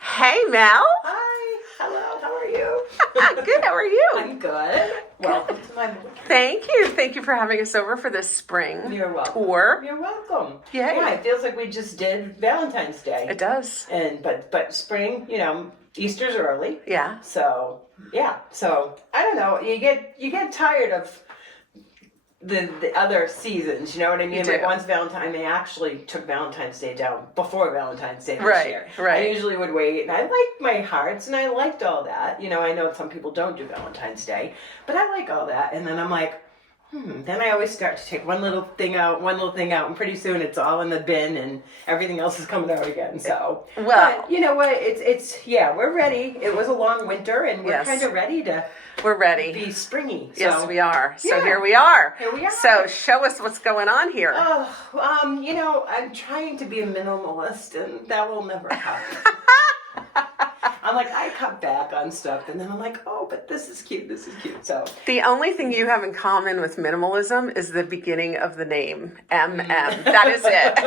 Hey, Mel. Hi. Hello. How are you? Good. How are you? I'm good. Welcome to my book. Thank you. Thank you for having us over for this spring You're welcome. tour. You're welcome. Yay. Yeah, it feels like we just did Valentine's Day. It does. And but spring, Easter's early. Yeah. So yeah. So I don't know. You get tired of the other seasons, you know what I mean? You do. Like once Valentine, they actually took Valentine's Day down before Valentine's Day this year. Right. I usually would wait, and I liked my hearts, and I liked all that. I know some people don't do Valentine's Day, but I like all that. And then I'm like, Then I always start to take one little thing out, and pretty soon it's all in the bin, and everything else is coming out again. So, well, but you know what? We're ready. It was a long winter, and we're Yes. kind of ready to. We're ready. Be springy. So. Yes, we are. So Yeah. here we are. Here we are. So show us what's going on here. I'm trying to be a minimalist, and that will never happen. I'm like, I cut back on stuff, and then I'm like, oh, but this is cute. So The only thing you have in common with minimalism is the beginning of the name, MM. That is it.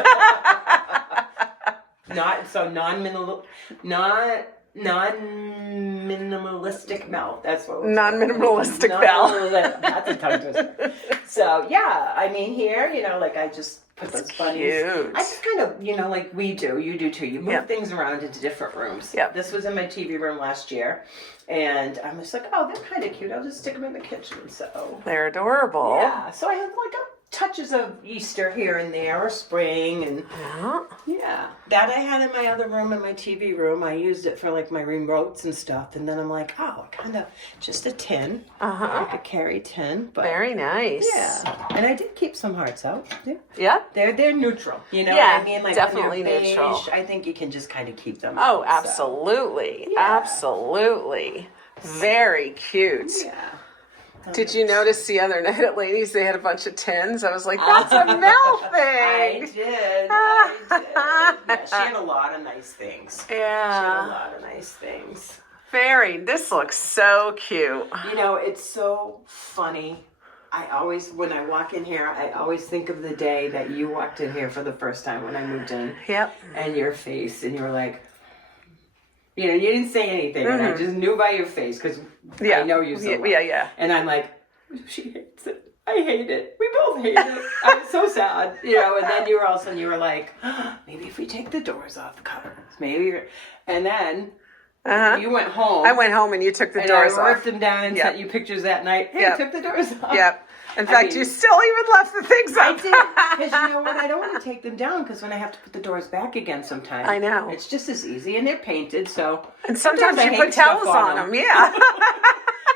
non-minimalistic Mel. That's what we're Non-minimalistic Mel. That's a tongue twister. So yeah, I mean here, I just put those bunnies. Cute. I just kind of, like we do, you do too. You move Yep. things around into different rooms. Yep. This was in my TV room last year, and I'm just like, oh, they're kind of cute. I'll just stick them in the kitchen. So They're adorable. yeah, so I have touches of Easter here and there, or spring, and Yeah. that I had in my other room, in my TV room. I used it for my remotes and stuff, and then I'm like, oh, kind of just a tin, like a carry tin, but Very nice. yeah. And I did keep some hearts out. Yeah. Yeah. They're neutral, you know Yeah, what I mean? Like definitely when they're neutral. beige, I think you can just kind of keep them. Oh, out, so. absolutely. Yeah. Absolutely. Very cute. Yeah. Did you notice the other night at Ladies they had a bunch of tins? I was like, that's a Mel I thing. did. Yeah, she had a lot of nice things. She had a Yeah. lot of nice things. Very. This looks so cute. It's so funny. When I walk in here, I always think of the day that you walked in here for the first time when I moved in. Yep. And your face, and you were like, you didn't say anything, and I just knew by your face, because Yeah. I know you so well. Yeah. And I'm like, she hates it. I hate it. We both hate it. I'm so sad. And then you were like, maybe if we take the doors off the cupboards, maybe. And then you went home. I went home and you took the doors I off. ripped them down and sent you pictures that night. Hey, Yep. I took the doors off. Yep. In fact, you still even left the things I up. did, because you know what? I don't want to take them down, because when I have to put the doors back again sometimes. I know. It's just as easy, and they're painted, so. And sometimes I you hang put stuff towels on them. Yeah.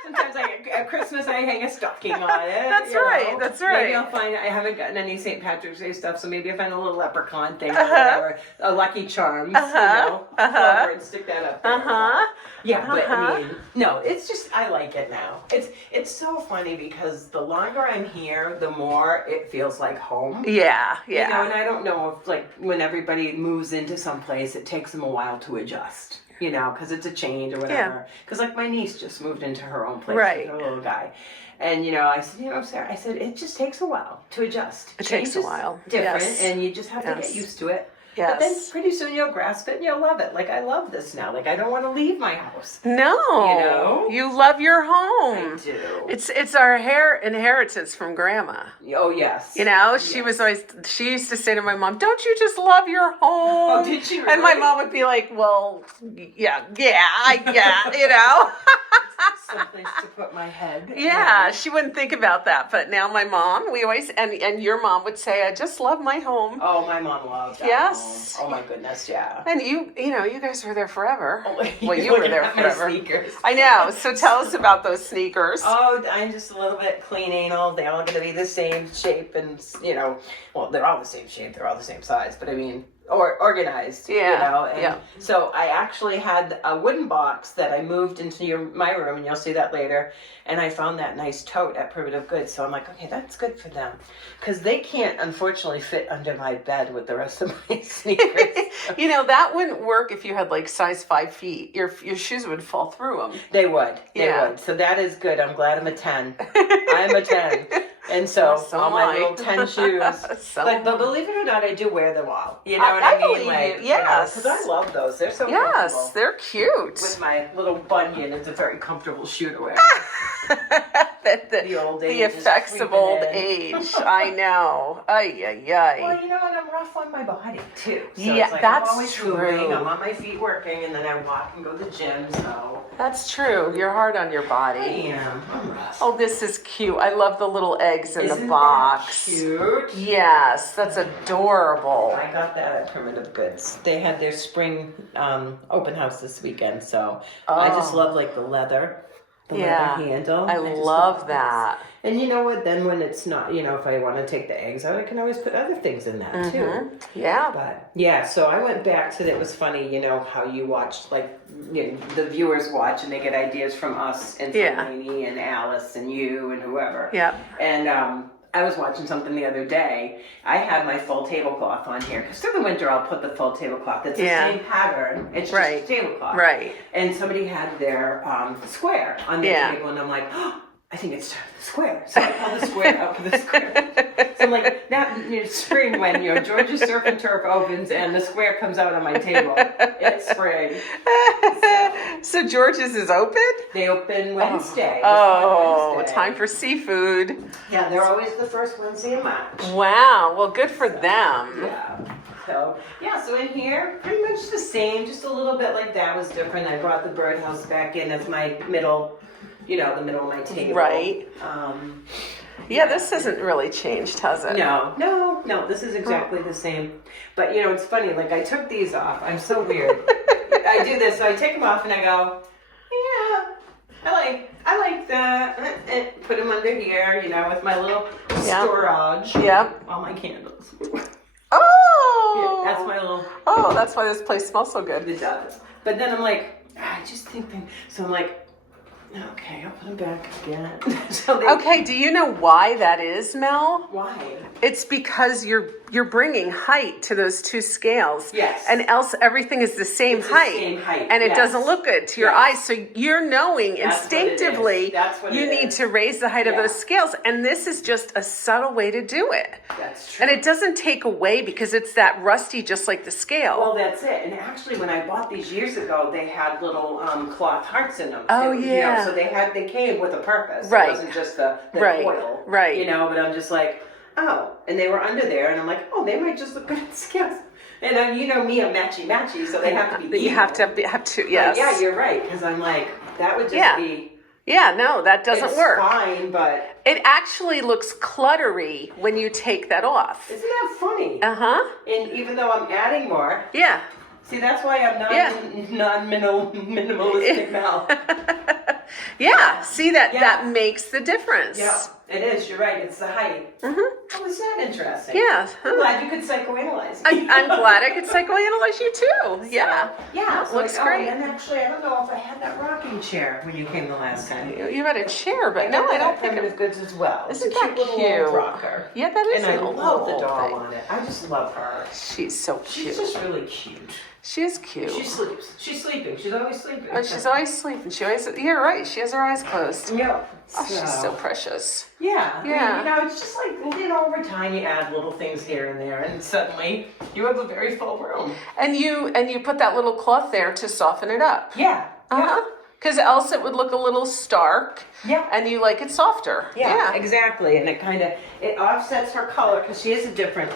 Sometimes at Christmas I hang a stocking on it. That's right. That's right. Maybe I'll find, I haven't gotten any St. Patrick's Day stuff, so maybe I'll find a little leprechaun thing or whatever. A Lucky Charms, throw over and stick that up there. Yeah, but I mean, no, it's just, I like it now. It's so funny, because the longer I'm here, the more it feels like home. Yeah. And I don't know if, when everybody moves into some place, it takes them a while to adjust, because it's a change or whatever. Because, my niece just moved into her own place with her little guy. And, I said, Sarah, it just takes a while to adjust. It takes a while. Different, Yes. and you just have to get used to it. Yes. But then pretty soon you'll grasp it and you'll love it. I love this now. I don't want to leave my house. No. You love your home. I do. It's our inheritance from Grandma. Oh, yes. She used to say to my mom, don't you just love your home? Oh, did she really? And my mom would be like, well, yeah. Someplace to put my head. Yeah, she wouldn't think about that. But now my mom, we always, and your mom would say, I just love my home. Oh, my mom loved that Yes. home. Oh, my goodness, yeah. And you guys were there forever. Oh, Well, you were there at my forever. sneakers. I know. So tell us about those sneakers. Oh, I'm just a little bit cleaning. They're all going to be the same shape, and well, they're all the same shape. They're all the same size. But I mean, or organized. Yeah. So I actually had a wooden box that I moved into my room, and you'll see that later. And I found that nice tote at Primitive Goods. So I'm like, okay, that's good for them, because they can't, unfortunately, fit under my bed with the rest of my sneakers. That wouldn't work if you had size 5 feet. Your shoes would fall through them. They would. Yeah. So that is good. I'm glad I'm a 10. I'm a 10. And so So all am my I. little 10 shoes. So But am I. believe it or not, I do wear them all. You know what I I mean? believe Like, you. Yes. Because I love those. They're so Yes, comfortable. they're cute. With my little bunion, it's a very comfortable shoe to wear. The old age the is effects of creeping old in. age. I know. Ay, ay, ay. Well, you know, and I'm rough on my body too. So Yeah, it's like that's I'm always true. moving. I'm on my feet working, and then I walk and go to the gym. So That's true. You're hard on your I body. am. I'm rough. Oh, this is cute. I love the little eggs in Isn't the box. that cute? Yes, that's adorable. I got that at Primitive Goods. They had their spring open house this weekend, so I just love like the leather. The leather handle. I just love that. And you know what? Then when it's not, you know, if I want to take the eggs out, I can always put other things in that too. Yeah. But yeah, so I went back to it was funny, you know, how you watched, like, you know, the viewers watch and they get ideas from us and from Lainey and Alice and you and whoever. Yeah. And I was watching something the other day. I had my full tablecloth on here because through the winter I'll put the full tablecloth. It's the same pattern. It's just a tablecloth. Right. And somebody had their square on their table, and I'm like, oh, I think it's time for the square. So I pulled the square out for the square. So I'm like, now, you know, spring when, you know, Georgia's Surf and Turf opens and the square comes out on my table. It's spring. So George's is open? They open Wednesday. Wednesday. Time for seafood. Yeah, they're always the first Wednesday of March. Wow. Well, good for them. Yeah. So, yeah, so in here, pretty much the same, just a little bit like that was different. I brought the birdhouse back in as my middle, you know, the middle of my table. Right. Yeah, this hasn't really changed, has it? No, this is exactly the same. But, you know, it's funny, like, I took these off. I'm so weird. I do this, so I take them off and I go, yeah, I like that. And put them under here, you know, with my little storage. Yep. All my candles. Oh! Yeah, that's my little... Oh, that's why this place smells so good. It does. But then I'm like, I just think that... So I'm like, okay, I'll put them back again. Okay, do you know why that is, Mel? Why? It's because you're bringing height to those two scales. Yes. And else everything is the same height. The same height. And it doesn't look good to your eyes. So you're knowing That's instinctively you need to raise the height of those scales. And this is just a subtle way to do it. That's true. And it doesn't take away because it's that rusty just like the scale. Well, that's it. And actually, when I bought these years ago, they had little cloth hearts in them. Oh, You yeah. know, so they came with a purpose. Right. It wasn't just the Right. foil. Right. You know, but I'm just like, oh. And they were under there, and I'm like, oh, they might just look good at scales. And you know me, I'm matchy-matchy, so they have to be You have to yes. But yeah, you're right, because I'm like, that would just be... Yeah, no, that doesn't work. It's fine, but... It actually looks cluttery when you take that off. Isn't that funny? Uh-huh. And even though I'm adding more... Yeah. See, that's why I'm non-minimalistic now. Yeah, see that makes the difference. Yeah, it is. You're right. It's the height. Mm-hmm. Oh, is that interesting? Yeah. I'm glad you could psychoanalyze me. I'm glad I could psychoanalyze you too. Yeah. Yeah. So looks great. And actually, I don't know if I had that rocking chair when you came the last time. You had a chair, but no, I don't think Primitive Goods as well. Isn't It's a that cute? Little cute? old rocker. Yeah, that is And I an love the old doll thing. on it. I just love her. She's so cute. She's just really cute. She is cute. She sleeps. She's sleeping. She's always sleeping. Oh, she's always sleeping. You're right. She has her eyes closed. Yeah. Oh, she's so precious. Yeah. Yeah. You know, it's just like, you know, over time you add little things here and there, and suddenly you have a very full room. And you put that little cloth there to soften it up. Yeah. Uh-huh. Because else it would look a little stark. Yeah. And you like it softer. Yeah, exactly. And it offsets her color because she is a different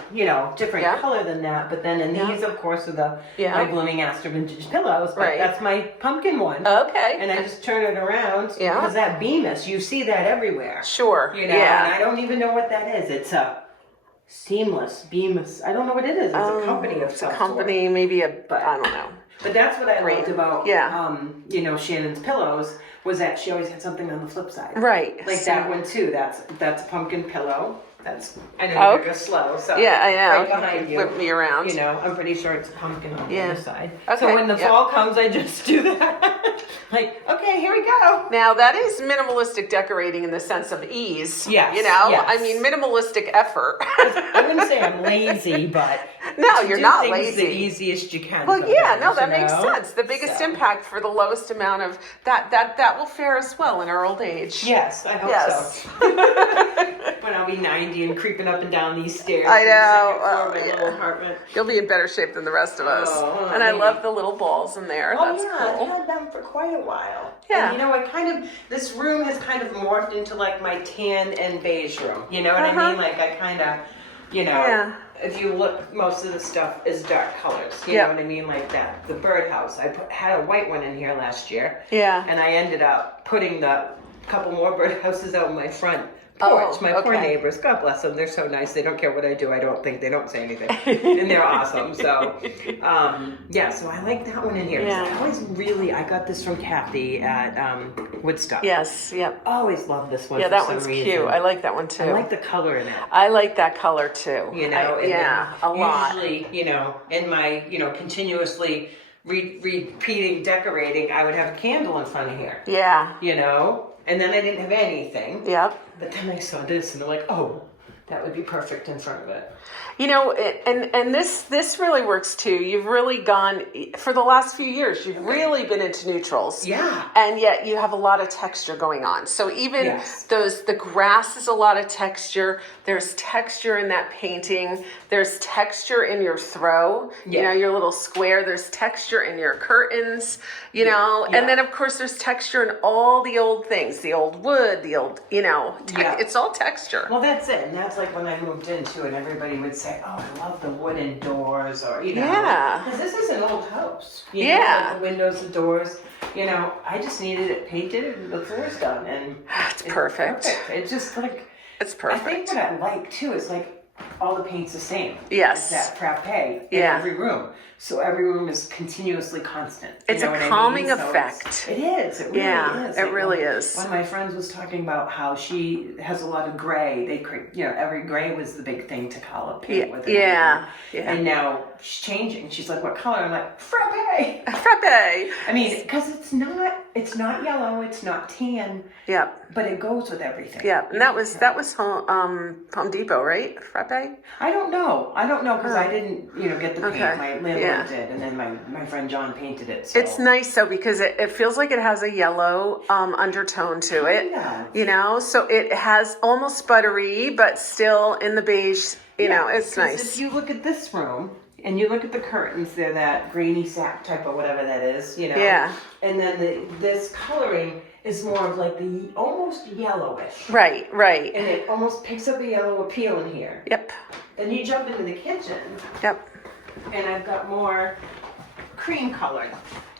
color than that. But then in these, of course, are my blooming aster vintage pillows. But that's my pumpkin one. Okay. And I just turn it around because that Bemis, you see that everywhere. Sure. You know, and I don't even know what that is. It's a seamless Bemis. I don't know what it is. It's a company of some sort. A company, maybe I don't know. But that's what I liked about, Yeah. Shannon's pillows was that she always had something on the flip side. Right. Like that one too. That's a pumpkin pillow. I know you're just slow, so Yeah, I know. right behind you. Whip me around. You know, I'm pretty sure it's a pumpkin on the Yeah. other side. Okay, So when the yep. fall comes, I just do that. Like, okay, here we go. Now that is minimalistic decorating in the sense of ease. Yes, You know, yes. I mean minimalistic effort. I wouldn't say I'm lazy, but No, to you're do not things lazy. the easiest you can. Well, yeah, no, sometimes, that you makes know? sense. The biggest So. impact for the lowest amount of that will fare us well in our old age. Yes, I hope Yes. so. When I'll be 90 and creeping up and down these stairs. I to the know, second floor of my yeah. little apartment. You'll be in better shape than the rest of us. Oh, and I maybe. love the little balls in there. Oh That's yeah, cool. I've had them for quite a while. Yeah. And you know, this room has kind of morphed into like my tan and beige room. You know what I mean? Like I kind of, you know, Yeah. if you look, most of the stuff is dark colors. You Yeah. know what I mean? Like that. The birdhouse. Had a white one in here last year. Yeah. And I ended up putting the couple more birdhouses out in my front porch. Oh, My poor okay. neighbors, God bless them, they're so nice. They don't care what I do. I don't think they don't say anything, and they're awesome. So, yeah. So I like that one in here. Yeah. I got this from Kathy at Woodstock. Yes, yep. Always love this one. Yeah, for that some one's reason. cute. I like that one too. I like the color in it. I like that color too. You know, and yeah, then a lot. Usually, you know, in my continuously repeating decorating, I would have a candle in front of here. Yeah. You know. And then I didn't have anything. Yep. But then I saw this and they're like, oh, that would be perfect in front of it. You know, and this really works too. You've really gone for the last few years. You've really been into neutrals. Yeah. And yet you have a lot of texture going on. So even Yes. the grass is a lot of texture. There's texture in that painting. There's texture in your throw. You Yeah. know, your little square. There's texture in your curtains. You know, Yeah. and then of course there's texture in all the old things, the old wood, the old, Yeah. it's all texture. Well, that's it. And that's like when I moved into it, everybody would say, oh, I love the wooden doors or, you know. Yeah. Because this is an old house. You know, Yeah. like the windows, the doors. You know, I just needed it painted and the floor's done. And It's perfect. It's just like, It's I think perfect. what I like too is like all the paint's the same. Yes. It's that frappe in Yeah. every room. So every room is continuously constant. You It's know a what I mean? calming So effect. It is. It really Yeah, is. it Like, really is. One of my friends was talking about how she has a lot of gray. Every gray was the big thing to color paint with. And Yeah, everything. yeah. And now she's changing. She's like, what color? I'm like, frappe. Frappe. I mean, because it's not yellow, it's not tan, Yep. but it goes with everything. Yeah, and that was Home Depot, right? Frappe. I don't know because I didn't, get the paint. Okay. My landlord Yeah. did, and then my friend John painted it. So. It's nice though because it feels like it has a yellow undertone to it. Yeah. You know, so it has almost buttery, but still in the beige. You know, it's 'cause nice. If you look at this room and you look at the curtains, they're that grainy sap type of whatever that is, Yeah. And then this coloring is more of like the almost yellowish. Right. And it almost picks up a yellow appeal in here. Yep. Then you jump into the kitchen, Yep. and I've got more cream colored,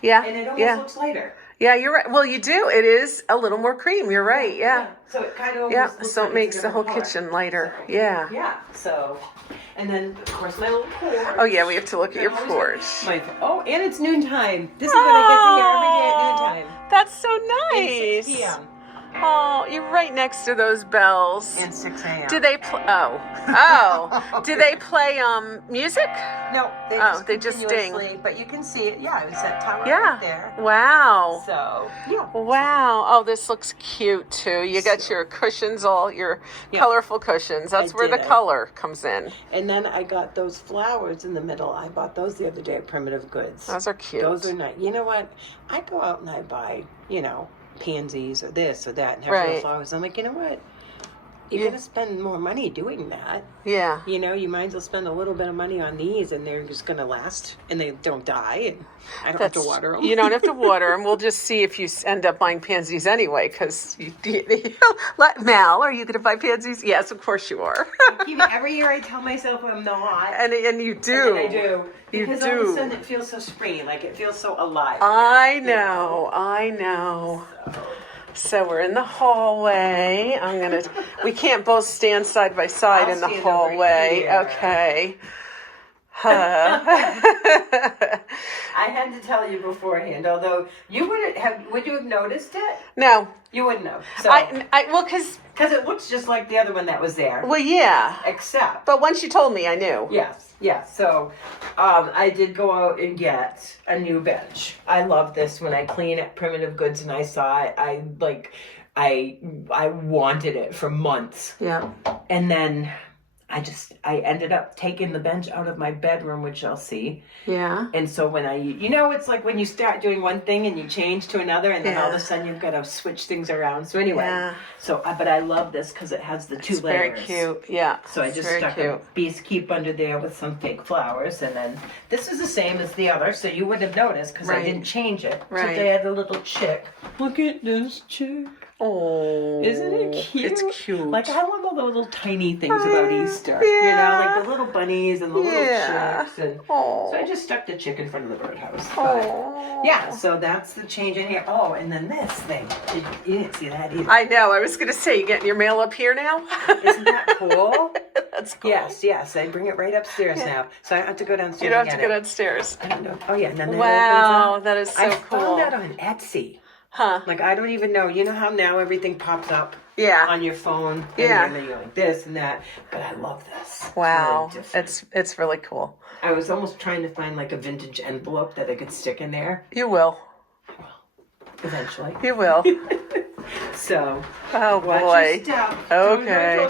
Yeah. and it almost Yeah. looks lighter. Yeah, you're right. Well, you do. It is a little more cream. You're right. Yeah. So it kind of Yeah. almost looks So like it makes it's a the whole different color. kitchen lighter. So, Yeah. Yeah. So, and then of course my little porch. Oh yeah, we have to look at your porch. And it's noontime. This is when I get to here every day at noontime. That's so And nice. 6 p.m. Oh, you're right next to those bells. and 6 a.m. Do they play? Oh. Do they play music? No, they just ding. continuously- But you can see it. Yeah, it was that tower Yeah. right there. Wow. So yeah. Wow. Oh, this looks cute too. You got your cushions, all your colorful cushions. That's I where the did. color comes in. And then I got those flowers in the middle. I bought those the other day at Primitive Goods. Those are cute. Those are nice. You know what? I go out and I buy, pansies or this or that and have Right. real flowers. I'm like, you know what? You're going to spend more money doing that. Yeah. You might as well spend a little bit of money on these and they're just going to last and they don't die and I don't have to water them. You don't have to water them. We'll just see if you end up buying pansies anyway. Because Mal, are you going to buy pansies? Yes, of course you are. Every year I tell myself I'm not. and you do. And I do. You Because all of a do. sudden it feels so springy, like it feels so alive. I know. So we're in the hallway. We can't both stand side by side I'll in the stand over hallway. here. Okay. I had to tell you beforehand, although you would you have noticed it? No. You wouldn't have. So, Well, because it looks just like the other one that was there. Well, yeah. Except. But once you told me, I knew. Yes. So, I did go out and get a new bench. I love this. When I clean at Primitive Goods and I saw it, I wanted it for months. Yeah. And then I ended up taking the bench out of my bedroom, which I'll see. Yeah. And so when it's like when you start doing one thing and you change to another, and then all of a sudden you've got to switch things around. So anyway, but I love this because it has the two layers. Very cute. Yeah. So I just stuck a Bee's Keep under there with some fake flowers, and then this is the same as the other, so you wouldn't have noticed because I didn't change it. Right. So they had a little chick. Look at this chick. Oh, isn't it cute? It's cute. Like, I love all the little tiny things about Easter. Yeah. You know, like the little bunnies and the little chicks. And so I just stuck the chick in front of the birdhouse. But, yeah, so that's the change in here. Oh, and then this thing. You didn't see that either. I know. I was going to say, you getting your mail up here now? Isn't that cool? That's cool. Yes. I bring it right upstairs now. So I have to go downstairs. You don't have to go downstairs. I don't know. Oh, yeah. And then wow, that is so cool. I found that on Etsy. Huh. Like, I don't even know. You know how now everything pops up on your phone? And then you're like this and that. But I love this. Wow. It's really cool. I was almost trying to find like a vintage envelope that I could stick in there. You will. I will. Eventually. You will. So. Oh, watch boy. your step. Okay.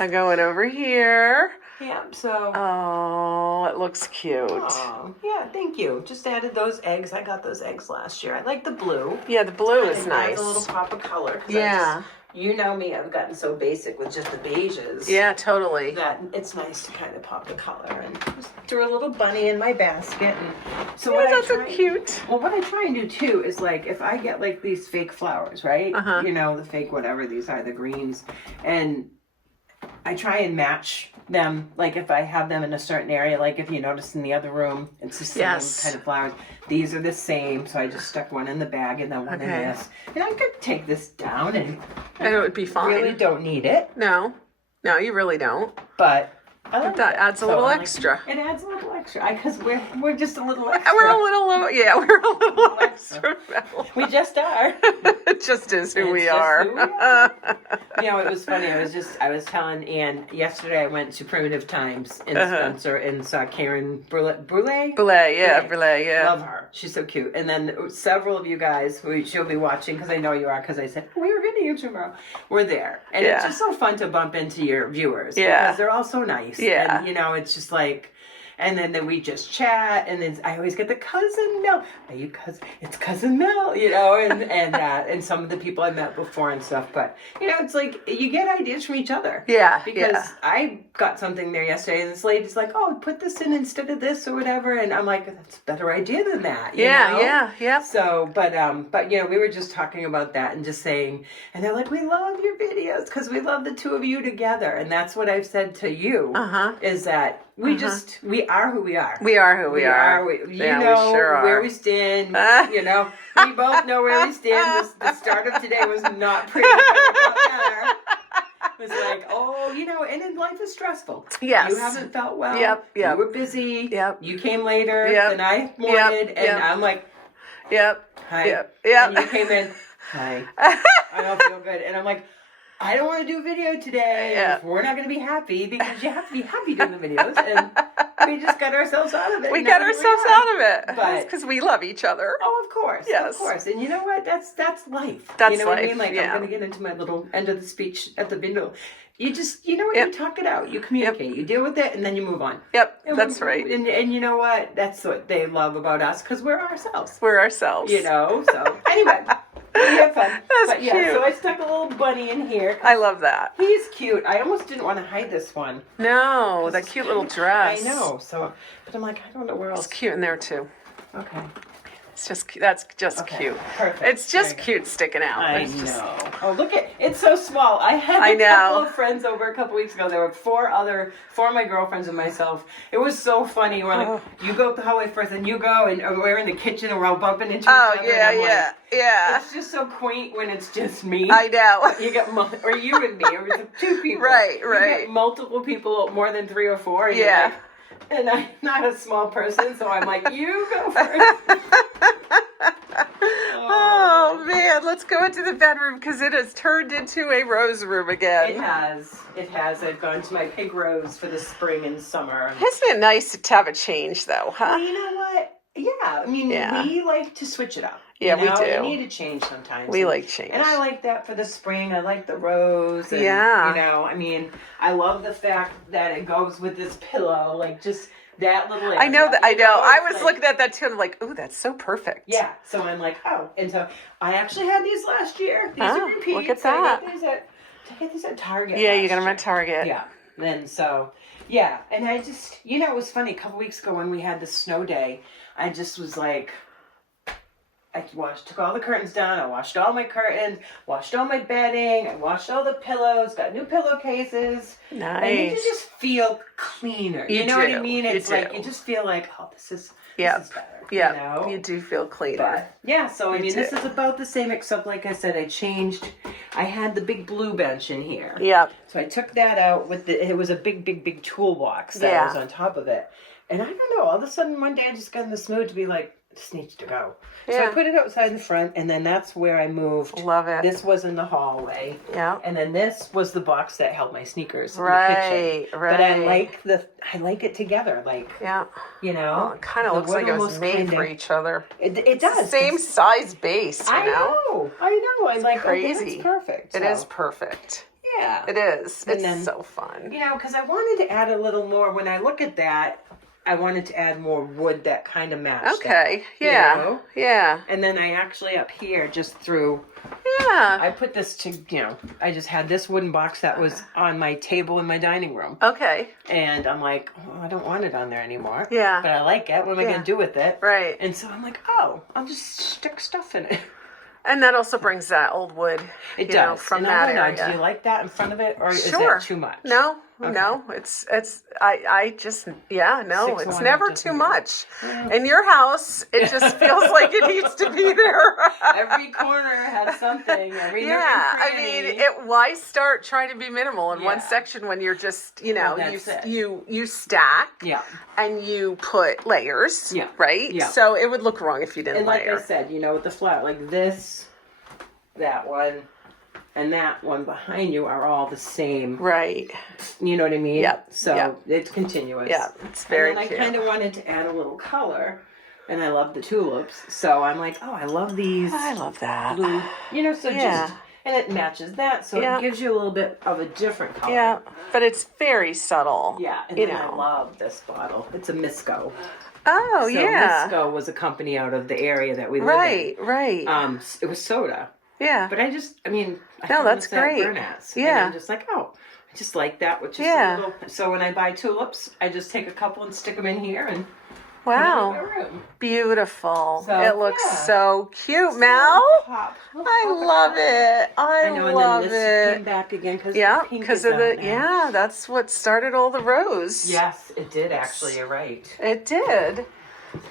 I'm going over here. Yeah, so. Oh, it looks cute. Oh, yeah, thank you. Just added those eggs. I got those eggs last year. I like the blue. Yeah, the blue is nice. A little pop of color. Yeah. You know me, I've gotten so basic with just the beiges. Yeah, totally. That it's nice to kind of pop the color. And just threw a little bunny in my basket. And so that's so cute. Well, what I try and do too is like if I get like these fake flowers, right? Uh-huh. You know, the fake whatever these are, the greens. And I try and match them, like if I have them in a certain area, like if you notice in the other room, it's the same kind of flowers. These are the same, so I just stuck one in the bag and then one in this. And I could take this down and it would be fine. Really don't need it. No, you really don't. But I like that adds a little extra. It adds a little extra because we're just a little extra. We're a little extra. We just are. It just is who we are. You know, it was funny. I was telling Ann yesterday. I went to Primitive Times in Spencer and saw Karen Brule. Yeah. Love her. She's so cute. And then several of you guys who she'll be watching because I know you are because I said we were going to you tomorrow. We're there, and it's just so fun to bump into your viewers because they're all so nice. Yeah. And, you know, it's just like, and then we just chat, and then I always get the cousin Mel. Are you cousin? It's cousin Mel, you know, and some of the people I met before and stuff. But you know, it's like you get ideas from each other. Yeah. Because I got something there yesterday, and this lady's like, "Oh, put this in instead of this or whatever," and I'm like, "That's a better idea than that." You know? Yeah. So, but you know, we were just talking about that and just saying, and they're like, "We love your videos because we love the two of you together," and that's what I've said to you is that. We are who we are. We are who we are. We sure where we stand. You know, we both know where we stand. The start of today was not pretty. It was like, oh, you know, and then life is stressful. Yes. You haven't felt well. Yep. You were busy. Yep. You came later than I wanted. And I'm like, hi. Yep. And you came in, hi. I don't feel good. And I'm like, I don't want to do a video today. We're not going to be happy because you have to be happy doing the videos. And we just got ourselves out of it. We got ourselves out of it. But because we love each other. Oh, of course. Yes. Of course. And you know what? That's life. That's you know life. What I mean? Like, I'm going to get into my little end of the speech at the video. You just, you know what? You talk it out. You communicate. You deal with it, and then you move on. Yep. That's right. And you know what? That's what they love about us because we're ourselves. We're ourselves. You know? So, anyway. We had fun. That's cute. So I stuck a little bunny in here. I love that. He's cute. I almost didn't want to hide this one. No, that cute little dress. I know. So, but I'm like, I don't know where else. It's cute in there too. Okay. It's just that's just cute. Perfect. It's just cute sticking out. I know. Oh, look at it's so small. I had a couple of friends over a couple weeks ago. There were four of my girlfriends and myself. It was so funny. We're like, you go up the hallway first, and you go, and we're in the kitchen, and we're all bumping into each other. Yeah. It's just so quaint when it's just me. I know. You get or you and me, or it's two people. Right. You get multiple people, more than 3 or 4. And And I'm not a small person, so I'm like, you go first. Oh man, let's go into the bedroom because it has turned into a rose room again. It has. It has. I've gone to my pig rose for the spring and summer. Isn't it nice to have a change though, huh? Well, you know what? Yeah, I mean, we like to switch it up. Yeah, you know? we do. We need to change sometimes. We like change. And I like that for the spring. I like the rose. And, Yeah. You know, I mean, I love the fact that it goes with this pillow. Like, just that little area. I know that. I know. I was It's looking at that too. And I'm like, ooh, that's so perfect. Yeah. So I'm like, oh. And so I actually had these last year. These are repeats. Look at that. I got these at Target. Yeah, you last got them year. at Target. Yeah. And so, yeah. And I just, you know, it was funny. A couple weeks ago when we had the snow day, I just was like, took all the curtains down. I washed all my curtains, washed all my bedding, I washed all the pillows, got new pillowcases. Nice. And you just feel cleaner. You know what I mean? It's like, you just feel like, oh, this is better. Yeah, You know? you do feel cleaner. But, yeah, so I mean, this do. is about the same, except like I said, I had the big blue bench in here. Yeah. So I took that out it was a big toolbox that was on top of it. And I don't know, all of a sudden one day I just got in this mood to be like, this needs to go. So I put it outside in the front, and then that's where I moved. Love it. This was in the hallway. Yeah. And then this was the box that held my sneakers in the Right, kitchen. right. But I like it together, like, Yeah. you know. Well, it kind of the looks wood like it was almost made kinda- for each other. It does. Same size base, you know? I know. I'm like, crazy. okay, that's perfect. It So, is perfect. Yeah. It is. And It's then- so fun. You know, because I wanted to add a little more. When I look at that, I wanted to add more wood that kind of matched. Okay. that, Yeah. You know? Yeah. And then I actually up here just threw. Yeah. I put this to, you know, I just had this wooden box that was on my table in my dining room. Okay. And I'm like, oh, I don't want it on there anymore. Yeah. But I like it. What am I going to do with it? Right. And so I'm like, oh, I'll just stick stuff in it. And that also brings that old wood. It you does. know, from and that I don't area. know, do you like that in front of it, or is Sure. that too much? No, Okay. no, I just, yeah, no, 6 it's one, never just too me. much. In your house, it just feels like it needs to be there. Every corner has something. Every nook and Yeah, I cranny. mean, why start trying to be minimal in one Yeah. section when you're just, you know, Well, that's it. you stack Yeah. and you put layers, Yeah. right? Yeah. So it would look wrong if you didn't And like layer. I said, you know, with the flower, like this, that one, and that one behind you are all the same. Right. You know what I mean? Yep, So yep. it's continuous. Yeah, it's very and then cute. I kind of wanted to add a little color, and I love the tulips. So I'm like, oh, I love these I love that. blue. You know, so Yeah. just, and it matches that, so Yeah. it gives you a little bit of a different color. Yeah, but it's very subtle. Yeah, and you then know. I love this bottle. It's a Misco. Oh, So yeah. Misco was a company out of the area that we live Right, in. right. It was soda. yeah. But I No, found that's this at great. Burnett's. Yeah. And I'm just like, oh, I just like that with just Yeah. a little. So when I buy tulips, I just take a couple and stick them in here and Wow. put them in my room. Beautiful. So, it looks yeah. so cute, Mel. Pop. I love it. I I know, love and then this came it. back again because Yeah, pink because is of out the, now. yeah, that's what started all the rose. Yes, it did actually. You're right. It did.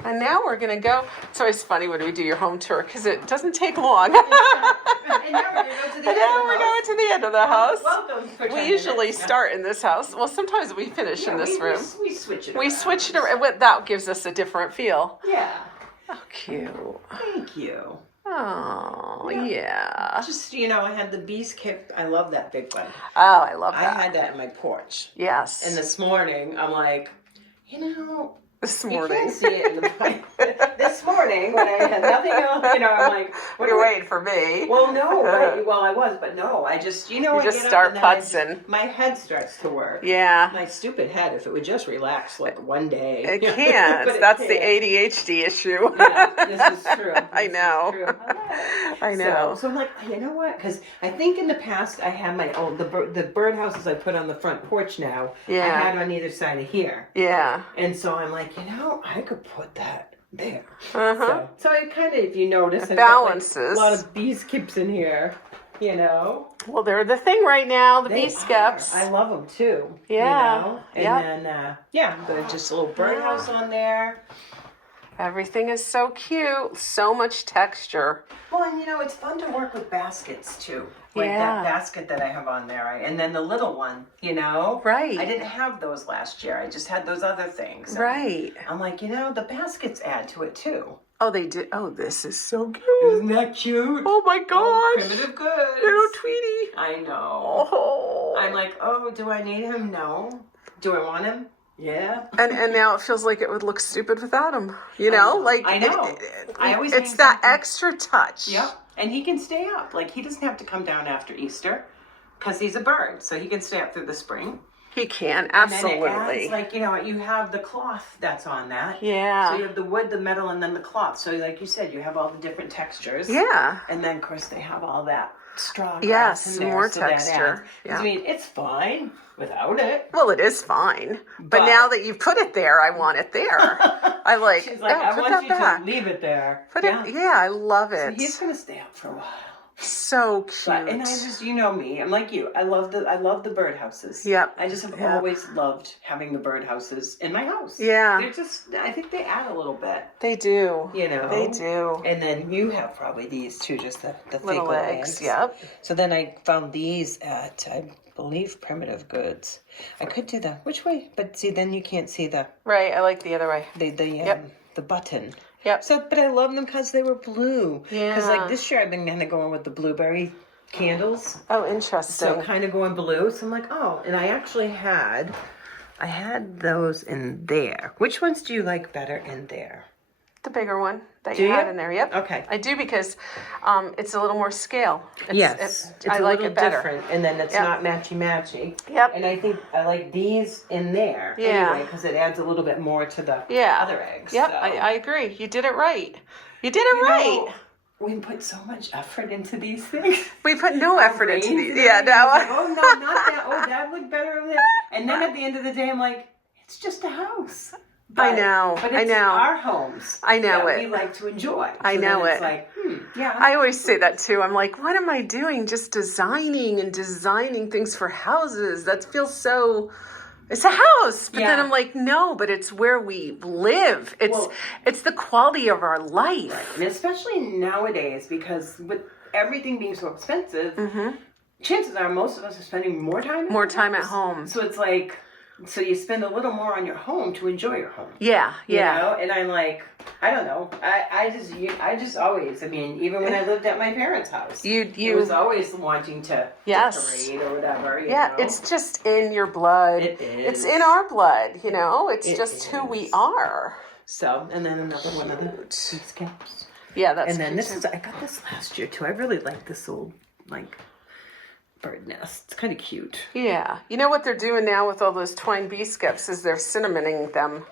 And now we're going to go. It's always funny when we do your home tour because it doesn't take long. And now we're going to go to the And now we're going to the end of the house. Welcome. for 10 We usually minutes. start in this house. Well, sometimes we finish in this room. We switch it We around. switch it around. That gives us a different feel. Yeah. Oh, cute. Thank you. Oh, Yeah. yeah. Just, you know, I had the bees kip. I love that big one. Oh, I love I that. had that in my porch. Yes. And this morning, I'm like, you know, this you morning. can't see it in the this morning when I had nothing else, you know, I'm like, what You're do I- waiting for me. Well, no, well, I was, but no, I just, you know, You I just get up start and then I putzing. my head starts to work. Yeah. My stupid head, if it would just relax like one day. It But can't. it That's the can't. ADHD issue. Yeah, this is true. I This is know. true. I know. So I'm like, you know what? Because I think in the past I had my old the birdhouses I put on the front porch now. Yeah. I had on either side of here, Yeah. and so I'm like, you know, I could put that there. Uh-huh. So it kind of, if you notice, It I've got, like, balances. a lot of bee skips in here. You know, Well, they're the thing right now, the They bee skips. are. I love them too. Yeah. You know? And Yep. then yeah, but just a little birdhouse on there. Everything is so cute. So much texture. Well, and it's fun to work with baskets too. Like Yeah. that basket that I have on there, and then the little one, Right. I didn't have those last year. I just had those other things. And Right. I'm like, the baskets add to it too. Oh, they do. Oh, this is so cute. Isn't that cute? Oh my gosh. Primitive goods. Little Tweety. I know. Oh. I'm like, oh, do I need him? No. Do I want him? Yeah. And now it feels like it would look stupid without him. Like I know. I always it's hang that something- extra touch. Yep. And he can stay up. Like, he doesn't have to come down after Easter because he's a bird. So he can stay up through the spring. He can, And absolutely. then it adds, like, you have the cloth that's on that. Yeah. So you have the wood, the metal, and then the cloth. So like you said, you have all the different textures. Yeah. And then, of course, they have all that straw grass Yes, in there. more so that texture. adds. 'Cause, Yeah. I mean, it's fine without it. Well, it is fine. But But- now that you put it there, I want it there. I like, She's like, oh, I put want that you back. to leave it there. Put it, yeah, I love it. He's gonna stay up for a while. So cute. But, and I just, me, I'm like you. I love the birdhouses. Yep. I just have Yep. always loved having the birdhouses in my house. Yeah. They're just, I think they add a little bit. They do. They do. And then you have probably these too, just the fake Little eggs. Yep. So then I found these at, I believe, Primitive Goods. I could do which way? But see, then you can't see the Right. I like the other way. the button. Yep. So, but I love them because they were blue. Yeah. Because like this year I've been kind of going with the blueberry candles. Oh, interesting. So kind of going blue. So I'm like, oh, and I actually had those in there. Which ones do you like better in there? The bigger one that Do you you? had in there. Yep. Okay. I do because it's a little more scale. It's I a like little it better. different, and then it's Yep. not matchy-matchy. Yep. And I think I like these in there Yeah. anyway because it adds a little bit more to the Yeah. other eggs. Yep. so. I agree. You did it right. You did it right. We put so much effort into these things. We put no effort into Brains these. and Yeah. everything. No. Like, oh no, not that. Oh, that looked better over there. And then at the end of the day, I'm like, it's just a house. I know, But I it's know. our homes. I know that it. we like to enjoy. I So know then it's it. like, yeah. I always say that too. I'm like, what am I doing? Just designing things for houses. That feels so. It's a house, but then Yeah. I'm like, no, but it's where we live. It's the quality of our life. And especially nowadays, because with everything being so expensive, chances are most of us are spending more time at More the time at house. home. So it's like, so you spend a little more on your home to enjoy your home. Yeah, yeah. You know? And I'm like, I don't know. I just always, I mean, even when I lived at my parents' house, it was always wanting to Yes. decorate or whatever. You Yeah, know? it's just in your blood. It is. It's in our blood, It's It just who we is. are. So, and then another one of the these caps. Yeah, that's And then cute this too. is, I got this last year too. I really like this old, like, bird nest. It's kind of cute. Yeah. You know what they're doing now with all those twine bee skips is they're cinnamoning them.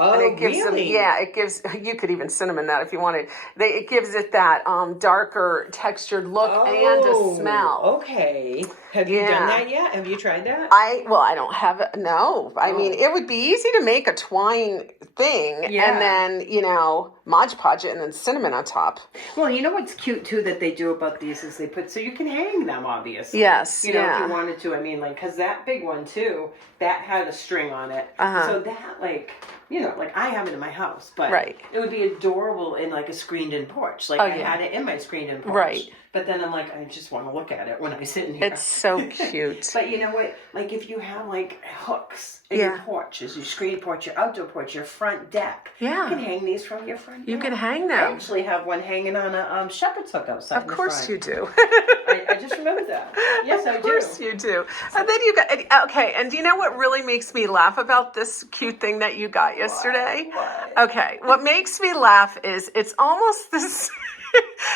Oh, And it gives them, it gives, you could even cinnamon that if you wanted. It gives it that darker textured look and a smell. Okay. Have you Yeah. done that yet? Have you tried that? I don't have it. No. I mean, it would be easy to make a twine thing Yeah. and then, Mod Podge it and then cinnamon on top. Well, you know what's cute too that they do about these is they put, so you can hang them obviously. Yes. You know, if you wanted to. I mean, like, because that big one too, that had a string on it. So that, like, like I have it in my house, but Right. it would be adorable in like a screened-in porch. Like I had it in my screened-in porch. Right. But then I'm like, I just want to look at it when I sit in here. It's so cute. But you know what? Like if you have like hooks in your porch, as your screen porch, your outdoor porch, your front deck. Yeah. You can hang these from your front You door. can hang I them. actually have one hanging on a shepherd's hook outside. Of course you do. I just remembered that. Yes, I do. Of course you do. And then you got, okay, and do you know what really makes me laugh about this cute thing that you got yesterday? What? Okay, what makes me laugh is it's almost the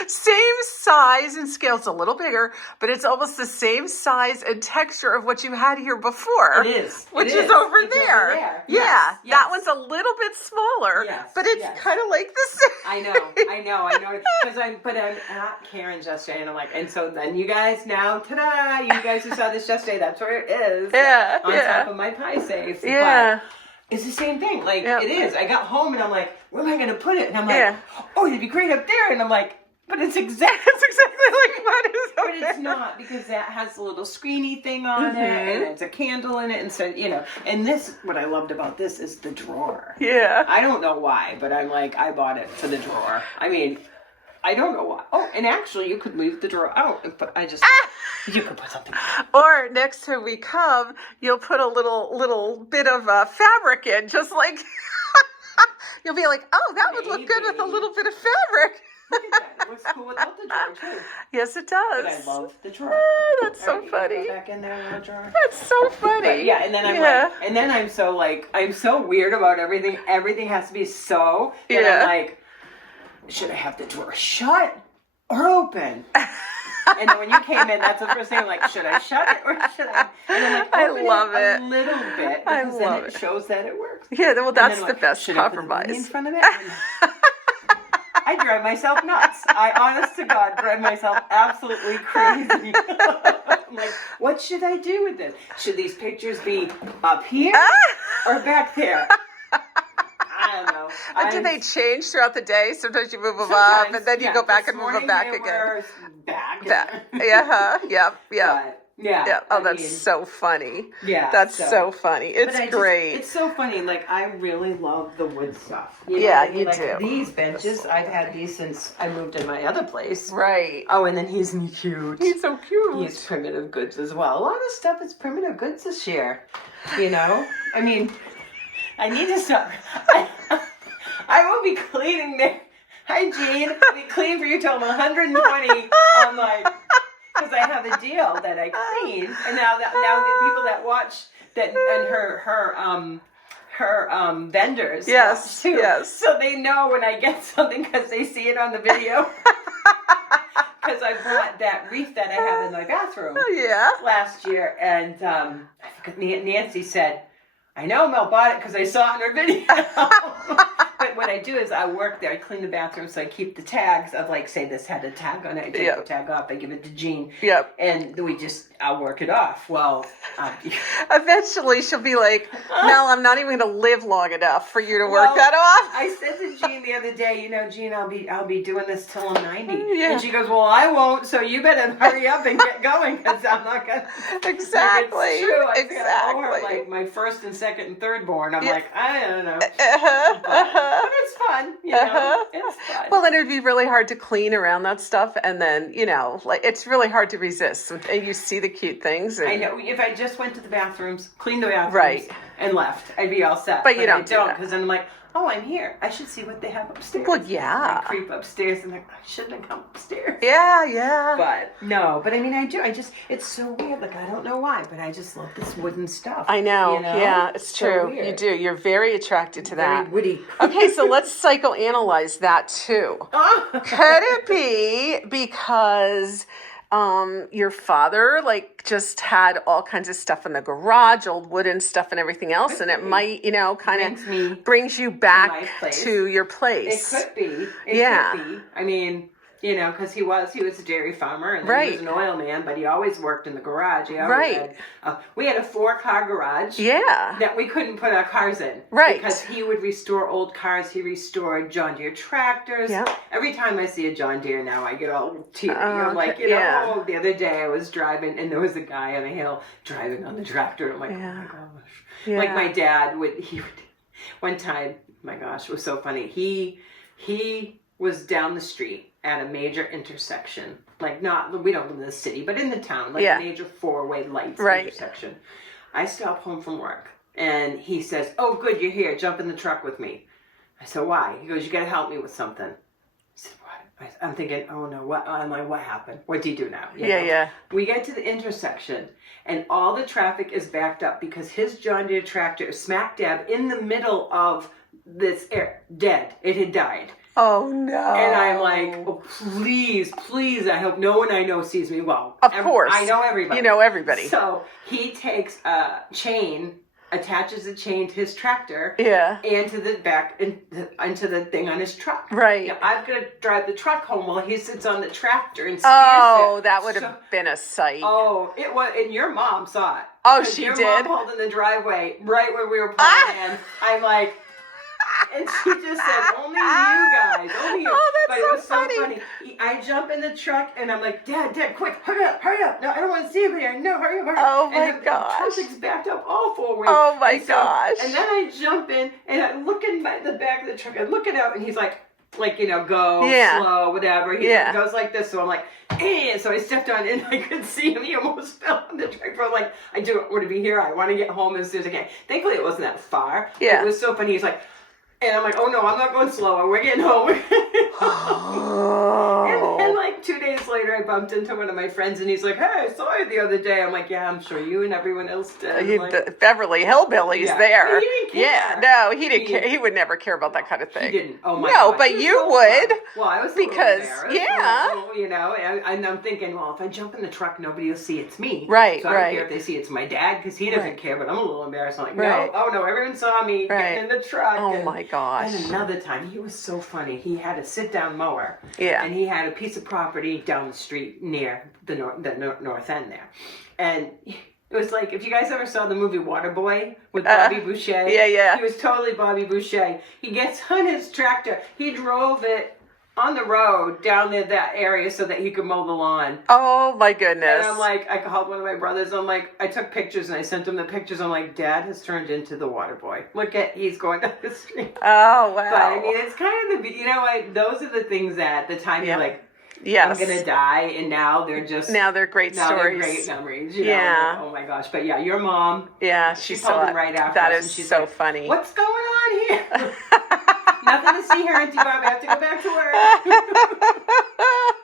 same size and scale. It's a little bigger, but it's almost the same size and texture of what you had here before. It is. Which It is is. over It's there. over there. Yeah, Yes, that yes. one's a little bit smaller, Yes, but it's yes. kind of like the same. I know. Because I'm at Karen's yesterday, and I'm like, and so then you guys now, ta-da! You guys who saw this yesterday, that's where it is. Yeah, on yeah. top of my pie safe. Yeah. But it's the same thing. Like Yep. it is. I got home and I'm like, where am I going to put it? And I'm like, Yeah. oh, it'd be great up there. And I'm like, But it's exactly like mine is. But it's not, because that has a little screeny thing on it, and it's a candle in it, and so, and this, what I loved about this is the drawer. Yeah. I don't know why, but I'm like, I bought it for the drawer. I mean, I don't know why. Oh, and actually, you could leave the drawer out, but you could put something in. Or next time we come, you'll put a little bit of fabric in, just like, you'll be like, oh, that would look good with a little bit of fabric. Look at that. It looks cool without the drawer, too. Yes, it does. But I love the drawer. That's so funny. Go back in there in the drawer. That's so funny. But yeah, and then I'm I'm so weird about everything. Everything has to be so. And I'm like, should I have the drawer shut or open? And then when you came in, that's the first thing. I'm like, should I shut it or should I? And then I love it a little bit, because then it shows that it works. Yeah, well, that's the like, best should compromise. I put the in front of it? I drive myself nuts. I, honest to God, drive myself absolutely crazy. I'm like, what should I do with this? Should these pictures be up here or back there? I don't know. And do they change throughout the day? Sometimes you move them up, and then you go back and move them back again. Back. Yeah. Yep. But, yeah. Oh, that's so funny. Yeah. That's so funny. It's great. It's so funny. Like, I really love the wood stuff. You do. These benches, I've had these since I moved in my other place. Right. Oh, and then he's cute. He's so cute. He's primitive goods as well. A lot of stuff is primitive goods this year. I mean, I need to stop. I will be cleaning there. Hi, Jean. I'll be cleaning for you till I'm 120 on my... Because I have a deal that I clean, and now the people that watch that, and her vendors watch too. Yes. So they know when I get something because they see it on the video. Because I bought that wreath that I have in my bathroom last year, and I forgot, Nancy said, I know Mel bought it because I saw it in her video. But what I do is I work there. I clean the bathroom, so I keep the tags of, like, say this had a tag on it. I take the tag off. I give it to Jean. Yep. And I'll work it off. Well, eventually she'll be like, Mel, I'm not even going to live long enough for you to work that off. I said to Jean the other day, Jean, I'll be doing this till I'm 90. Yeah. And she goes, well, I won't. So you better hurry up and get going, because I'm not going to. Exactly. It's true. Exactly. Or like my first and second and third born. I'm like, I don't know. But it's fun, It's fun. Well, and it'd be really hard to clean around that stuff, and then it's really hard to resist. And you see the cute things. And... I know. If I just went to the bathrooms, cleaned the bathrooms, and left, I'd be all set. But you don't do that, because then I'm like, oh, I'm here. I should see what they have upstairs. Well, yeah. I creep upstairs and I shouldn't have come upstairs. Yeah. But no, but I mean, I do. It's so weird. Like, I don't know why, but I just love this wooden stuff. I know. Yeah, it's true. You do. You're very attracted to that. Very witty. Okay, so let's psychoanalyze that too. Could it be because your father just had all kinds of stuff in the garage, old wooden stuff and everything else, and it might, kind of brings you back to your place. It could be. It could be. I mean, because he was a dairy farmer, and then he was an oil man, but he always worked in the garage. He always had, we had a 4-car garage that we couldn't put our cars in. Right. Because he would restore old cars. He restored John Deere tractors. Yeah. Every time I see a John Deere now, I get all teary. I'm like, the other day I was driving, and there was a guy on a hill driving on the tractor. I'm like, oh my gosh. Yeah. Like my dad would, one time, my gosh, it was so funny. He was down the street at a major intersection, we don't live in the city, but in the town, a major 4-way lights intersection. I stop home from work, and he says, oh, good, you're here. Jump in the truck with me. I said, why? He goes, you got to help me with something. I said, what? I'm thinking, oh, no, what? I'm like, what happened? What do you do now? Yeah. We get to the intersection, and all the traffic is backed up because his John Deere tractor is smack dab in the middle of this dead. It had died. Oh, no. And I'm like, oh, please, I hope no one I know sees me. Well, of course. I know everybody. You know everybody. So he takes a chain, attaches the chain to his tractor. And to the back, into the thing on his truck. Right. I've got to drive the truck home while he sits on the tractor and steers it. That would have been a sight. Oh, it was, and your mom saw it. Oh, she did? Your mom pulled in the driveway right where we were pulling in. I'm like... And she just said, only you guys, only you. Oh, that's but it was so so funny. I jump in the truck and I'm like, Dad, quick, hurry up. No, I don't want to see him here. No, hurry up. Oh my and gosh. The traffic's backed up all forward. Oh my gosh. And then I jump in and I look in the back of the truck. I look it out and he's like, go slow, whatever. He goes like this. So I'm like, so I stepped on and I could see him. He almost fell on the truck. I'm like, I don't want to be here. I want to get home as soon as I can. Thankfully, it wasn't that far. Yeah. It was so funny. He's like, and I'm like, oh no, I'm not going slow. We're getting home. Oh. And like 2 days later, I bumped into one of my friends and he's like, hey, I saw you the other day. I'm like, yeah, I'm sure you and everyone else did. The Beverly Hillbillies there. But he didn't care. Yeah, no, he didn't care. He would never care about that kind of thing. He didn't. Oh my No, gosh. but you would. Well, I was because and I'm thinking, well, if I jump in the truck, nobody will see it's me. Right, so I don't care if they see it's my dad because he doesn't care, but I'm a little embarrassed. I'm like, no, everyone saw me getting in the truck. Oh my gosh. And another time, he was so funny. He had a sit-down mower. Yeah. And he had a piece of property down the street near the north end there. And it was like, if you guys ever saw the movie Waterboy with Bobby Boucher. Yeah. He was totally Bobby Boucher. He gets on his tractor. He drove it on the road down there, that area, so that he could mow the lawn. Oh my goodness. And I'm like, I called one of my brothers. I'm like, I took pictures and I sent him the pictures. I'm like, Dad has turned into the water boy. Look at, he's going down the street. Oh, wow. But I mean, it's kind of those are the things that at the time you're like, yes, I'm gonna die, and now they're great stories. They're great memories. You know? Oh my gosh! But yeah, your mom. Yeah, she called in right after. That us, is and she's so like, funny. What's going on here? Nothing to see here, Auntie Bob. I have to go back to work.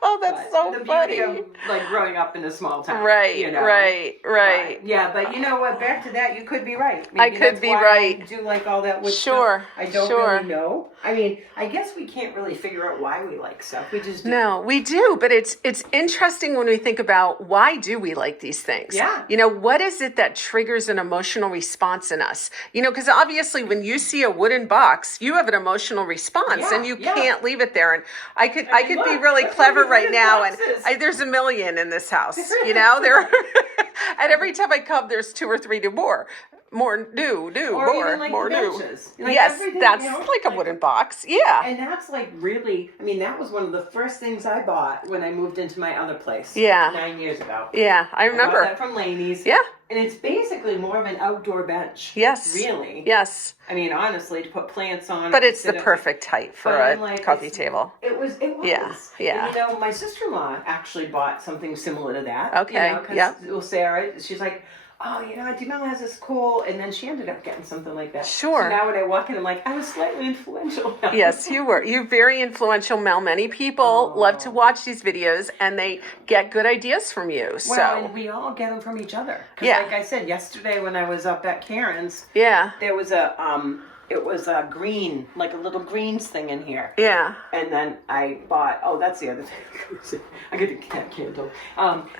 Oh, that's so the funny. beauty of like growing up in a small town. Right, you know? right. But, yeah, but you know what? Back to that, you could be right. Maybe I could be right. I do like all that wood Sure. stuff. I don't really know. I mean, I guess we can't really figure out why we like stuff. We just do. No, we do, but it's interesting when we think about why do we like these things? Yeah. You know, what is it that triggers an emotional response in us? You know, because obviously when you see a wooden box, you have an emotional response and you can't leave it there. And I could be really clever right now, and there's a million in this house. You know, and every time I come, there's 2 or 3 more new. Yes, that's like a wooden box. Yeah. And that's like really, I mean, that was one of the first things I bought when I moved into my other place. Yeah. 9 years ago. Yeah, I remember. I bought that from Laney's. Yeah. And it's basically more of an outdoor bench. Yes. Really. Yes. I mean, honestly, to put plants on. But it's the perfect height for a coffee table. It was. Yeah. And, you know, my sister-in-law actually bought something similar to that. Okay. You know, because Sarah, she's like, oh, you know, Auntie Mel has this cool, and then she ended up getting something like that. Sure. So now when I walk in, I'm like, I was slightly influential. Yes, you were. You're very influential, Mel. Many people love to watch these videos, and they get good ideas from you. Well, and we all get them from each other. Because like I said, yesterday when I was up at Karen's, there was it was a green, like a little greens thing in here. Yeah. And then I bought, that's the other thing. I got that candle.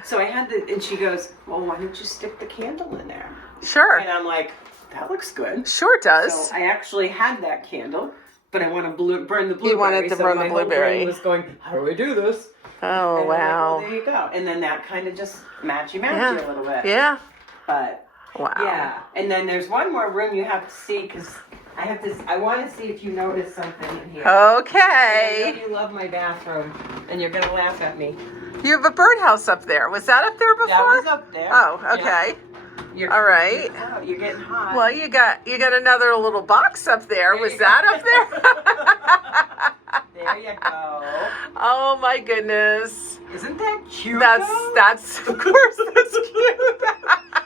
So I had and she goes, well, why don't you stick the candle in there? Sure. And I'm like, that looks good. Sure it does. So I actually had that candle, but I want to burn the blueberry. You wanted to burn the blueberry. My was going, how do I do this? Oh, and wow. Like, well, there you go. And then that kind of just matchy a little bit. Yeah. But, wow. Yeah. And then there's one more room you have to see, because I want to see if you notice something in here. Okay. I know you love my bathroom, and you're going to laugh at me. You have a birdhouse up there. Was that up there before? That was up there. Oh, okay. Yeah. All right. You're getting hot. Well, you got another little box up there. Was that up there? There you go. Oh my goodness. Isn't that cute? That's of course that's cute.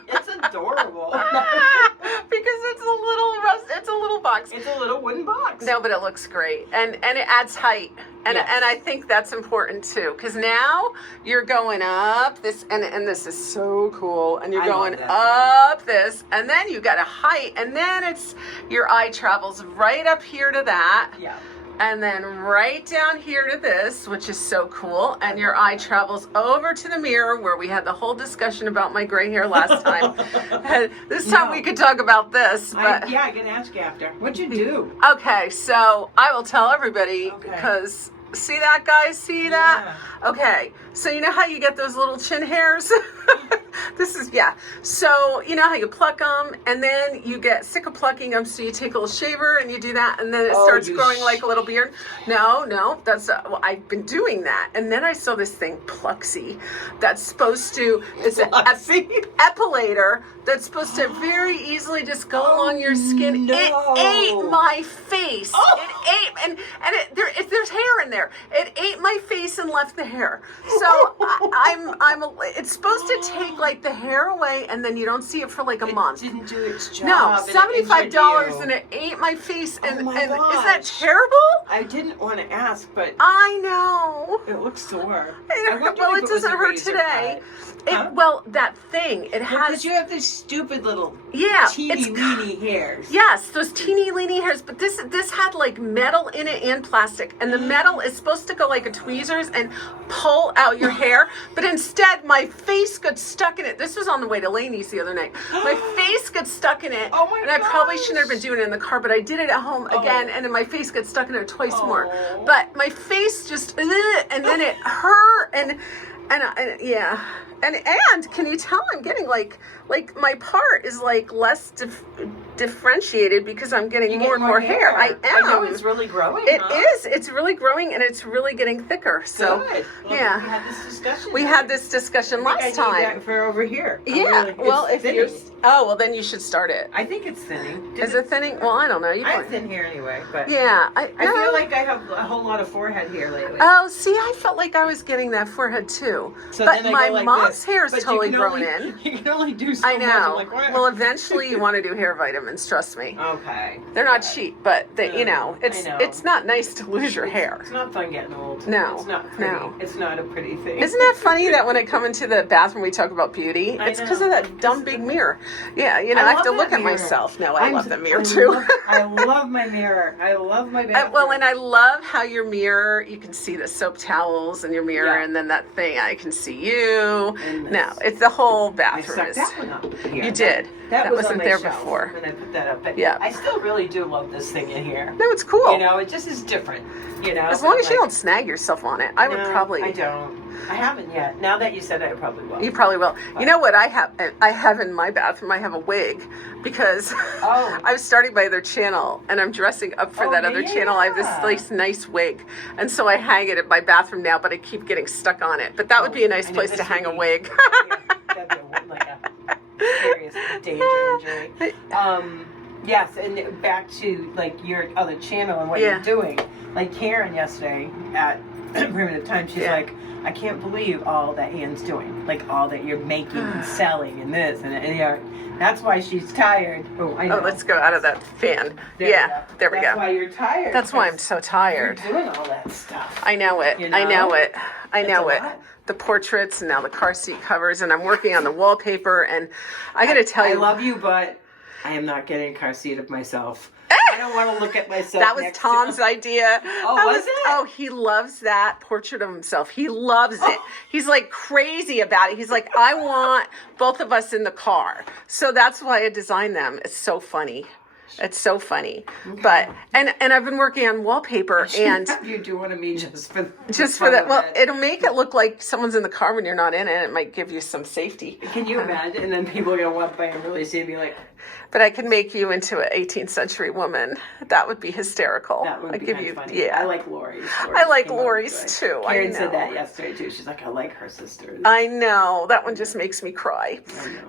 It's adorable. Because it's a little box. It's a little wooden box. No, but it looks great, and it adds height, and I think that's important too, because now you're going up this, and this is so cool, and you're going up this, and then you got a height, and then it's your eye travels right up here to that. Yeah. And then right down here to this, which is so cool. And your eye travels over to the mirror where we had the whole discussion about my gray hair last time. This time we could talk about this. But I can ask you after. What'd you do? Okay, so I will tell everybody because see that, guys? See that? Okay, so you know how you get those little chin hairs? This is, yeah. So, you know how you pluck them and then you get sick of plucking them. So you take a little shaver and you do that and then it starts growing like a little beard. No, that's, well, I've been doing that. And then I saw this thing, Pluxy, that's supposed to, it's an epilator that's supposed to very easily just go along your skin. No. It ate my face. It ate, there's hair in there. It ate my face and left the hair. So it's supposed to take like the hair away and then you don't see it for like a month. It didn't do its job. No, $75 and it ate my face and isn't that terrible? I didn't want to ask, but I know. it looks sore. Well, it doesn't hurt today. Well, that thing, it has... Because you have these stupid little teeny-weeny hairs. Yes, those teeny-weeny hairs. But this had like metal in it and plastic. And the metal is supposed to go like a tweezers and pull out your hair. But instead, my face got stuck in it. This was on the way to Laney's the other night. My face got stuck in it. Oh my And I probably shouldn't have been doing it in the car, but I did it at home again. And then my face got stuck in it twice more. But my face just... and then it hurt and yeah. And can you tell I'm getting like my part is like less differentiated because I'm getting more and more hair. I am. I know it's really growing. It is. It's really growing and it's really getting thicker. So good. Well, yeah. We had this discussion. We had this discussion last time. That for over here. Yeah. Well, if you're then you should start it. I think it's thinning. Is it thinning? Well, I don't know. I have thin hair anyway, but yeah, I feel like I have a whole lot of forehead hair lately. Oh, see, I felt like I was getting that forehead too. So but then my like mom's hair is totally growing in. You can only do so I much. know. I'm like, what? Well, eventually you want to do hair vitamins. Trust me. Okay. They're not cheap, but it's not nice to lose your hair. It's not fun getting old. No. It's not pretty. No. It's not a pretty thing. Isn't that funny that when I come into the bathroom we talk about beauty? It's because of that dumb big mirror. Yeah, I have to look at myself. No, I love the mirror too. I love my mirror. I love my bathroom. Well, and I love how your mirror, you can see the soap towels in your mirror, and then that thing, I can see you. No, it's the whole bathroom. I stuck that one up here. You did. That wasn't there shelf before. when I put that up. But yeah. I still really do love this thing in here. No, it's cool. It just is different. As long as you don't snag yourself on it. I would probably. I don't. I haven't yet. Now that you said it, I probably will. You probably will. But you know what I have? I have in my bathroom. I have a wig because I was starting my other channel and I'm dressing up for that other channel. I have this nice wig, and so I hang it in my bathroom now. But I keep getting stuck on it. But that would be a nice place to hang a wig. That'd be like a serious danger injury. Yes, and back to like your other channel and what you're doing. Like Karen yesterday at Primitive Time, she's like, I can't believe all that Ian's doing. Like all that you're making and selling and this and that's why she's tired. Oh, I know. Oh, let's go out of that fan. There we go. That's why you're tired. That's why I'm so tired. You're doing all that stuff. I know it. I know it. I know it. The portraits and now the car seat covers, and I'm working on the wallpaper. And I got to tell you, I love you, but I am not getting a car seat of myself. I don't want to look at myself. That was Tom's idea. Oh, was it? Oh, he loves that portrait of himself. He loves it. He's like crazy about it. He's like, I want both of us in the car. So that's why I designed them. It's so funny. It's so funny. Okay. But and I've been working on wallpaper and you do want to me just for that. Well, it'll make it look like someone's in the car when you're not in it. It might give you some safety. Can you imagine? And then people are gonna walk by and really see and be like, but I can make you into an 18th century woman. That would be hysterical. That would be give you, funny. Yeah. I like Lori's. I like Lori's too. Karen said that yesterday too. She's like, I like her sisters. I know. That one just makes me cry.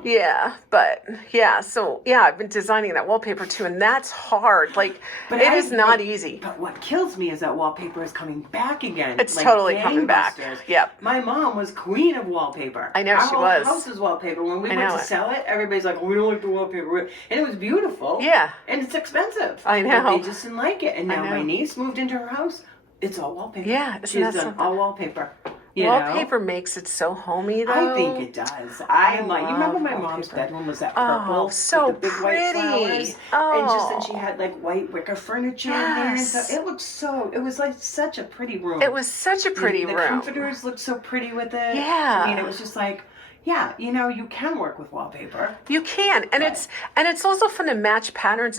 Yeah. But yeah. So yeah, I've been designing that wallpaper too, and that's hard. Like, but it is not easy. But what kills me is that wallpaper is coming back again. It's like totally coming back. Yep. My mom was queen of wallpaper. I know she was. Our house is wallpaper. When we went to sell it, everybody's like, we don't like the wallpaper. And it was beautiful. Yeah. And it's expensive. I know. But they just didn't like it. And now my niece moved into her house. It's all wallpaper. Yeah. She's done all wallpaper. Wallpaper makes it so homey, though. I think it does. I'm like, you remember my mom's bedroom was that purple so with the big pretty. White flowers, and she had like white wicker furniture in there. And so it looked it was like such a pretty room. It was such a pretty room. The comforters looked so pretty with it. Yeah. I mean, it was just like, yeah, you can work with wallpaper. You can, and it's also fun to match patterns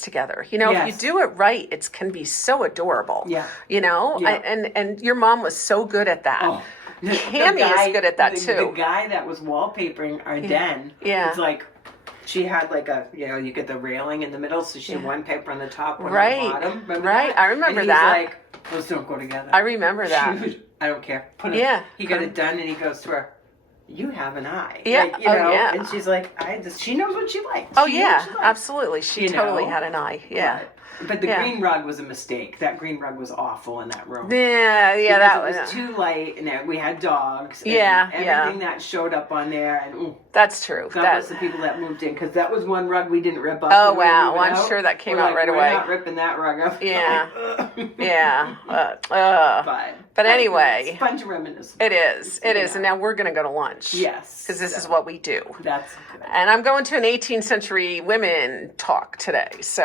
together. If you do it right, it can be so adorable. Yeah. And your mom was so good at that. Cammy is good at that the too. The guy that was wallpapering our den, it's like, she had like a, you get the railing in the middle, so she had one paper on the top, one on the bottom. Remember that? I remember and that. He's like, those don't go together. I remember that. I don't care. He got it done, and he goes to her, you have an eye. Yeah. Like, and she's like, she knows what she likes. Oh, yeah, absolutely. She totally had an eye. Yeah. But the green rug was a mistake. That green rug was awful in that room. Yeah, that was too light, and we had dogs. And everything that showed up on there, and that's true. God bless the people that moved in, because that was one rug we didn't rip up. Oh wow, I'm sure that came out right away. We're not ripping that rug up. Yeah, But anyway, it's fun to reminisce. It is, and now we're gonna go to lunch. Yes, because this is what we do. That's good. And I'm going to an 18th century women talk today. So